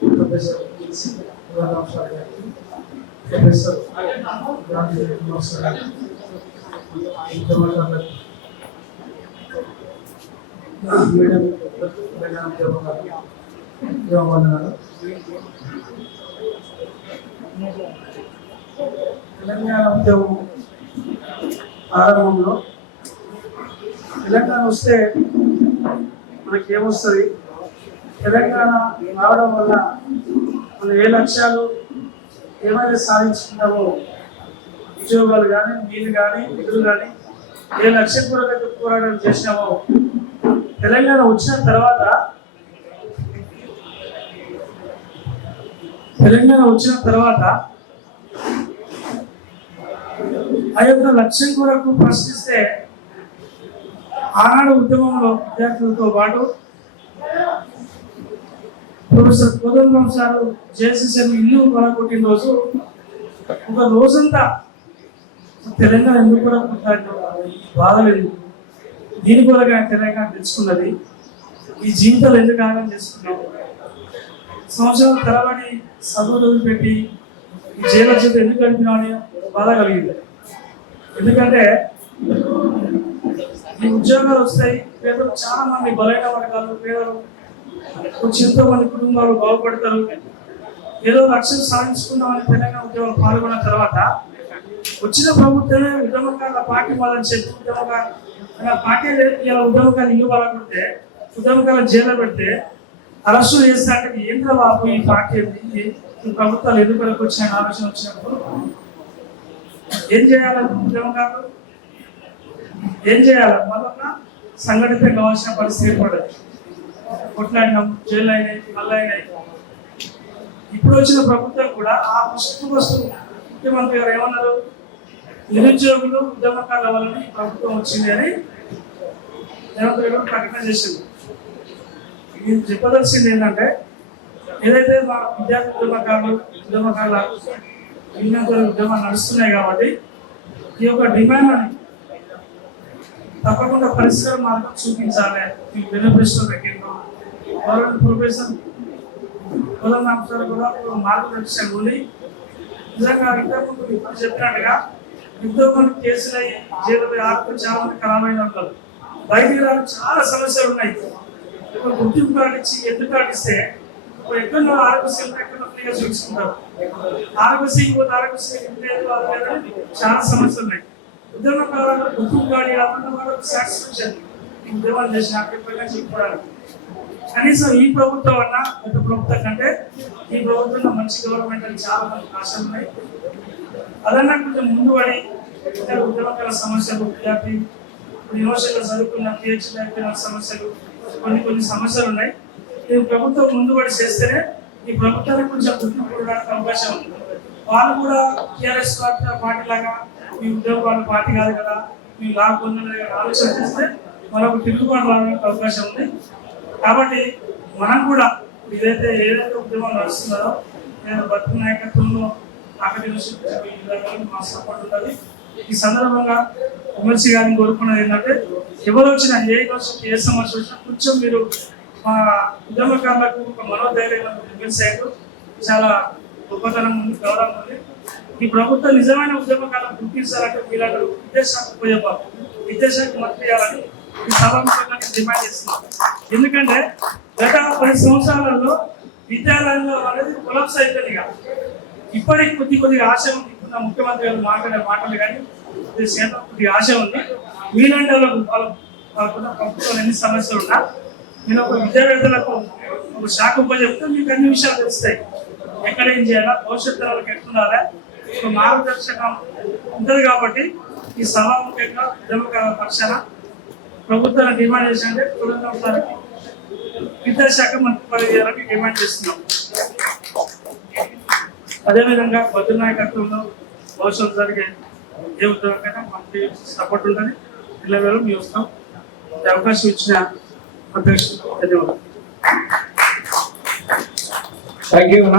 Professor KC Ramaswamy గారికి professor Gandhi Srinivasa గారికి ఉద్యమకారులకు మేడం మేడం తెలంగాణ ఉద్యమం ప్రారంభంలో తెలంగాణ వస్తే మనకి ఏమొస్తుంది తెలంగాణ రావడం వల్ల మనం ఏ లక్ష్యాలు ఏమైనా సాధించుకున్నామో ఉద్యోగాలు కానీ నీళ్ళు కానీ నిధులు కానీ ఏ లక్ష్యం కూడా పోరాటం చేసినామో తెలంగాణ వచ్చిన తర్వాత తెలంగాణ వచ్చిన తర్వాత ఆ యొక్క లక్ష్యం కొరకు ప్రశ్నిస్తే ఆనాడు ఉద్యమంలో విద్యార్థులతో పాటు ప్రొఫెసర్ కోదండం సార్ జేసీసీఎం ఇల్లు కొనగొట్టిన రోజు ఒక రోజంతా తెలంగాణ ఎందుకు కూడా బాధలేదు దీని కూడా తెలంగాణ తెచ్చుకున్నది. ఈ జీవితాలు ఎందుకు ఆగం చేసుకున్నాం సంవత్సరాల తరబడి చదువు పెట్టి ఈ జైలు చేత ఎందుకు గడిపినా అని బాధ కలిగింది. ఎందుకంటే ఈ ఉద్యోగాలు వస్తాయి పేదలు చాలా మంది బలైన వర్గాలు పేదలు కొంచెం ఎంతో మంది కుటుంబాలు బాగుపడతారు. ఏదో లక్ష్యం సాధించుకుందామని తెలంగాణ ఉద్యమంలో పాల్గొన్న తర్వాత వచ్చిన ప్రభుత్వమే ఉద్యమకారుల పార్టీ వాళ్ళని చెప్పి ఉద్యమకారు పార్టీ ఇలా ఉద్యమకాలు ఇల్లు పడకుంటే ఉద్యమకారులను జైల్లో పెడితే అరెస్టులు చేస్తాక ఏంద్ర బాబు ఈ పార్టీ ఈ ప్రభుత్వాలు ఎదుగుదలకు వచ్చిన ఆలోచన వచ్చినప్పుడు ఏం చేయాలి ఉద్యమకారులు ఏం చేయాలి? మరొక సంఘటిత కావాల్సిన పరిస్థితి ఏర్పడదు. కొట్లాడినాం జైలు అయినాయి మళ్ళీ అయినాయి ఇప్పుడు వచ్చిన ప్రభుత్వం కూడా ఆ ఫస్ట్ ఫస్ట్ ముఖ్యమంత్రి గారు ఏమన్నారు? నిరుద్యోగులు ఉద్యమకాల వల్ల ఈ ప్రభుత్వం వచ్చింది అని రేవంత్ రెడ్డి గారు ప్రకటన చేసింది ఇది చెప్పదలసింది ఏంటంటే ఏదైతే మా విద్యార్థి ఉద్యమకాలు ఉద్యమకాల విజ్ఞాన ఉద్యమాలు నడుస్తున్నాయి కాబట్టి ఈ యొక్క డిమాండ్ అని తప్పకుండా పరిష్కార మార్గం చూపించాలి ఈ బెనిఫిషియో గవర్నమెంట్ ప్రొఫెసర్ కులం అంశాలు కూడా మార్గదర్శనం ఉంది. నిజంగా ఇంతకుముందు ఇప్పుడు చెప్పినట్టుగా ఎంతో మంది కేసులు అయ్యి జైలు ఆత్మ చాలా మంది ఖరాబైన ఉంటారు బయటికి రావడం చాలా సమస్యలు ఉన్నాయి. ఇప్పుడు గుర్తింపు కార్డు ఇచ్చి ఎందుకు కార్డు ఇస్తే ఇప్పుడు ఎక్కడో ఆరోగ్యశ్రీ ఎక్కడో ఫ్రీగా చూసుకుంటారు. ఆరోగ్యశ్రీ పోతే ఆరోగ్యశ్రీ లేదు అది చాలా సమస్యలు ఉన్నాయి. ఉద్యమ కాలంలో గుర్తింపు కార్డు కాకుండా వాళ్ళకి సాటిస్ఫాక్షన్ ఉద్యమాలు చేసిన ఎప్పుడైనా చెప్పుకోవడానికి. కనీసం ఈ ప్రభుత్వం అన్న గత ప్రభుత్వం కంటే ఈ ప్రభుత్వంలో మంచి గవర్నమెంట్ అని చాలా మంది ఆశలు ఉన్నాయి. అదన్నా కొంచెం ముందు పడి ఇతర ఉద్యమకాల సమస్యలు విద్యార్థి యూనివర్సిటీలో చదువుకున్న పిహెచ్డీ అయిపోయిన సమస్యలు కొన్ని కొన్ని సమస్యలు ఉన్నాయి. ఈ ప్రభుత్వం ముందుబడి చేస్తేనే ఈ ప్రభుత్వానికి కొంచెం గుర్తింపు కూడడానికి అవకాశం ఉంది. వాళ్ళు కూడా టీఆర్ఎస్ పార్టీ పార్టీ లాగా మీ ఉద్యోగ వాళ్ళ పార్టీ కాదు కదా మీ లాక్కుండా ఆలోచన చేస్తే మనకు తిరుగుబాటు రావడానికి అవకాశం ఉంది. కాబట్టి మనం కూడా ఇదైతే ఏదైతే ఉద్యమం నడుస్తున్నారో నేను భక్తి నాయకత్వంలో అకాడమిక్ మా సపోర్ట్ ఉంటుంది. ఈ సందర్భంగా ఎమ్మెల్సీ గారిని కోరుకున్నది ఏంటంటే ఎవరు వచ్చినా ఏ యూనివర్సిటీ ఏ సమస్య వచ్చినా కొంచెం మీరు మా ఉద్యమకారులకు ఒక మనోధైర్యం ఎమ్మెల్సీ అయ్యారు చాలా గొప్పతనం ఉంది గౌరవం ఉంది. ఈ ప్రభుత్వం నిజమైన ఉద్యమకాలను గుర్తించాలంటే వీళ్ళందరూ విద్యాశాఖ ఉపయోగాలు విద్యాశాఖ మంత్రి చేయాలని ఈ సభాముఖంగా డిమాండ్ చేస్తున్నాను ఎందుకంటే గత పది సంవత్సరాలలో విద్యాలయంలో అనేది కొలప్స్ అయిపోయింది ఇక ఇప్పటికి కొద్ది కొద్దిగా ఆశ ఉంది. ఇప్పుడు ముఖ్యమంత్రి గారు మాట్లాడే మాటలు కానీ కొద్ది శాతం కొద్దిగా ఆశ ఉంది. మీలాంటి వాళ్ళకు వాళ్ళకున్న ప్రభుత్వం ఎన్ని సమస్యలు ఉన్నా నేను ఒక విద్యావేత్తలకు ఒక శాఖ చెప్తే మీకు అన్ని విషయాలు తెలుస్తాయి. ఎక్కడ ఏం చేయాలా? భవిష్యత్తు తరాలకు ఎట్లుండాలా? ఒక మార్గదర్శకం ఉంటుంది కాబట్టి ఈ సభాముఖంగా ఉద్యమకాల పక్షాన ప్రభుత్వాన్ని డిమాండ్ చేసిందంటే కులంగం సార్కి విద్యాశాఖ మంత్రి పదవి చేయాలని డిమాండ్ చేస్తున్నాం. అదేవిధంగా బద్ర నాయకత్వంలో భవిష్యత్తు జరిగే ఏ ఉద్యోగం మంత్రి సపోర్ట్ ఉంటుంది. పిల్లలు మీ వస్తాం అవకాశం ఇచ్చిన అధ్యక్షులు ధన్యవాదాలు. థ్యాంక్ యూ అన్న